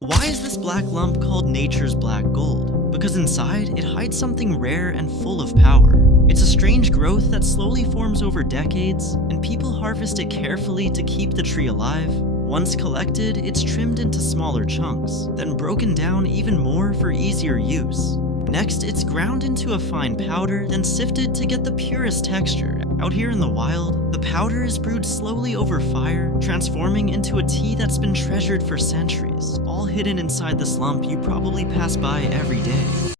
Why is this black lump called nature's black gold? Because inside, it hides something rare and full of power. It's a strange growth that slowly forms over decades, and people harvest it carefully to keep the tree alive. Once collected, it's trimmed into smaller chunks, then broken down even more for easier use. Next, it's ground into a fine powder, then sifted to get the purest texture. Out here in the wild, the powder is brewed slowly over fire, transforming into a tea that's been treasured for centuries, all hidden inside this lump you probably pass by every day.